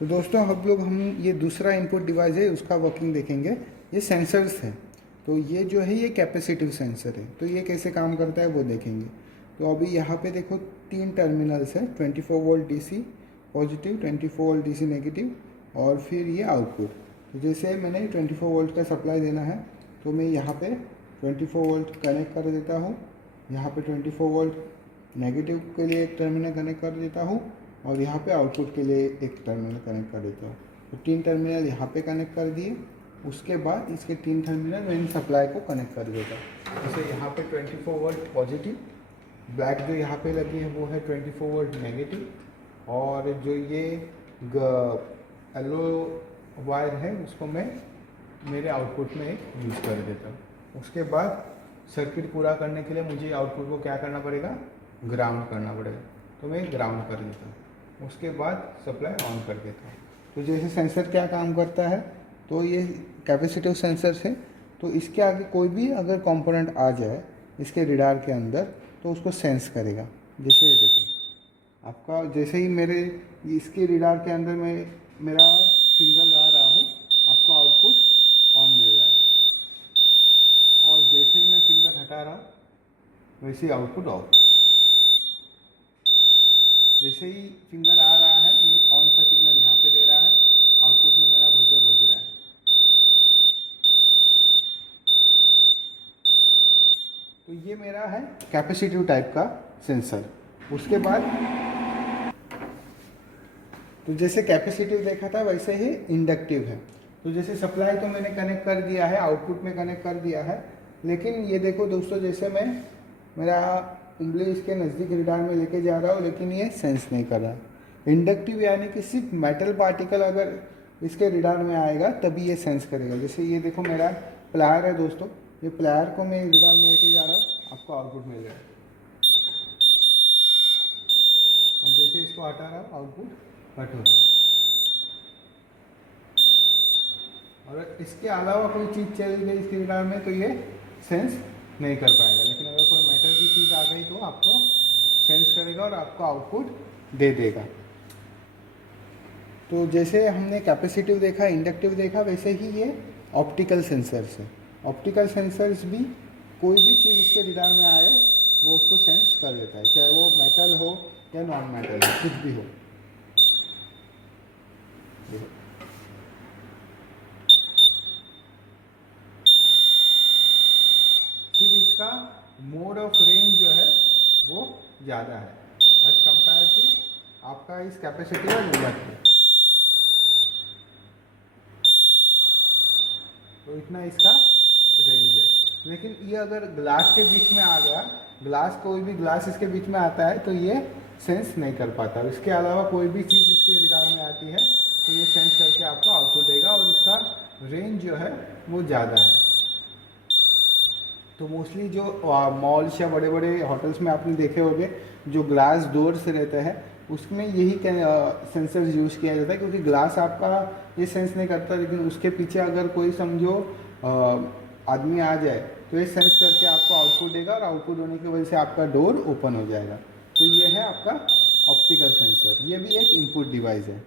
तो दोस्तों हम ये दूसरा इनपुट डिवाइस है उसका वर्किंग देखेंगे। ये सेंसर्स है। तो ये जो है ये कैपेसिटिव सेंसर है। तो ये कैसे काम करता है वो देखेंगे। तो अभी यहाँ पे देखो 3 टर्मिनल्स है, 24 volt DC positive, 24 volt DC negative और फिर ये आउटपुट। तो जैसे मैंने 24 वोल्ट का सप्लाई देना है तो मैं यहाँ पे 24 वोल्ट कनेक्ट कर देता हूँ। यहाँ पे 24 वोल्ट नेगेटिव के लिए एक टर्मिनल कनेक्ट कर देता हूँ और यहाँ पे आउटपुट के लिए एक टर्मिनल कनेक्ट कर देता हूँ। तो 3 टर्मिनल यहाँ पे कनेक्ट कर दिए। उसके बाद इसके 3 टर्मिनल मैं इन सप्लाई को कनेक्ट कर देता हूँ। जैसे यहाँ पे 24 वोल्ट पॉजिटिव, ब्लैक जो यहाँ पे लगी है वो है 24 वोल्ट नेगेटिव और जो ये येलो वायर है उसको मैं मेरे आउटपुट में एक यूज़ कर देता हूँ। उसके बाद सर्किट पूरा करने के लिए मुझे आउटपुट को क्या करना पड़ेगा, ग्राउंड करना पड़ेगा। तो मैं ग्राउंड कर देता हूँ। उसके बाद सप्लाई ऑन कर देता हूँ। तो जैसे सेंसर क्या काम करता है, तो ये कैपेसिटिव सेंसर है। तो इसके आगे कोई भी अगर कंपोनेंट आ जाए इसके रिडार के अंदर तो उसको सेंस करेगा। जैसे ये देखो आपका, जैसे ही मेरे इसके रिडार के अंदर मेरा फिंगर ला रहा हूँ, आपको आउटपुट ऑन मिल रहा है और जैसे ही मैं फिंगर हटा रहा हूँ वैसे ही आउटपुट ऑफ। जैसे ही फिंगर आ रहा है ये ऑन का सिग्नल यहाँ पे दे रहा है, आउटपुट में मेरा बजर बज रहा है। तो ये मेरा है कैपेसिटिव टाइप का सेंसर। उसके बाद तो जैसे कैपेसिटिव देखा था वैसे ही इंडक्टिव है। तो जैसे सप्लाई तो मैंने कनेक्ट कर दिया है, आउटपुट में कनेक्ट कर दिया है, लेकिन ये देखो दोस्तों जैसे मैं मेरा उंगली इसके नज़दीक रिडार में लेके जा रहा हूँ लेकिन ये सेंस नहीं कर रहा। इंडक्टिव यानी कि सिर्फ मेटल पार्टिकल अगर इसके रिडार में आएगा तभी ये सेंस करेगा। जैसे ये देखो मेरा प्लायर है दोस्तों, ये प्लायर को मैं रिडार में लेके जा रहा हूँ, आपको आउटपुट मिल रहा है और जैसे इसको हटा रहा हूँ आउटपुट कट हो रहा है। और इसके अलावा कोई चीज़ चल गई इसके रिडार में तो ये सेंस नहीं कर पाएगा, लेकिन अगर कोई मेटल की चीज़ आ गई तो आपको सेंस करेगा और आपको आउटपुट दे देगा। तो जैसे हमने कैपेसिटिव देखा, इंडक्टिव देखा, वैसे ही ये ऑप्टिकल सेंसर्स है। ऑप्टिकल सेंसर्स भी कोई भी चीज़ इसके रिडार में आए वो उसको सेंस कर देता है, चाहे वो मेटल हो या नॉन मेटल हो, कुछ भी हो। सिर्फ इसका मोड ऑफ रेंज जो है वो ज़्यादा है एज कंपेयर टू आपका इस कैपेसिटी और इंडक्टिव। तो इतना इसका रेंज है। लेकिन ये अगर ग्लास के बीच में आ गया, ग्लास कोई भी ग्लास इसके बीच में आता है तो ये सेंस नहीं कर पाता। इसके अलावा कोई भी चीज़ इसके रिडार में आती है तो ये सेंस करके आपको आउटपुट देगा और इसका रेंज जो है वो ज़्यादा है। तो मोस्टली जो मॉल्स या बड़े बड़े होटल्स में आपने देखे होंगे जो ग्लास डोर्स रहते हैं उसमें यही सेंसर्स यूज़ किया जाता है, क्योंकि ग्लास आपका ये सेंस नहीं करता, लेकिन उसके पीछे अगर कोई समझो आदमी आ जाए तो ये सेंस करके आपको आउटपुट देगा और आउटपुट होने की वजह से आपका डोर ओपन हो जाएगा। तो ये है आपका ऑप्टिकल सेंसर, ये भी एक इनपुट डिवाइस है।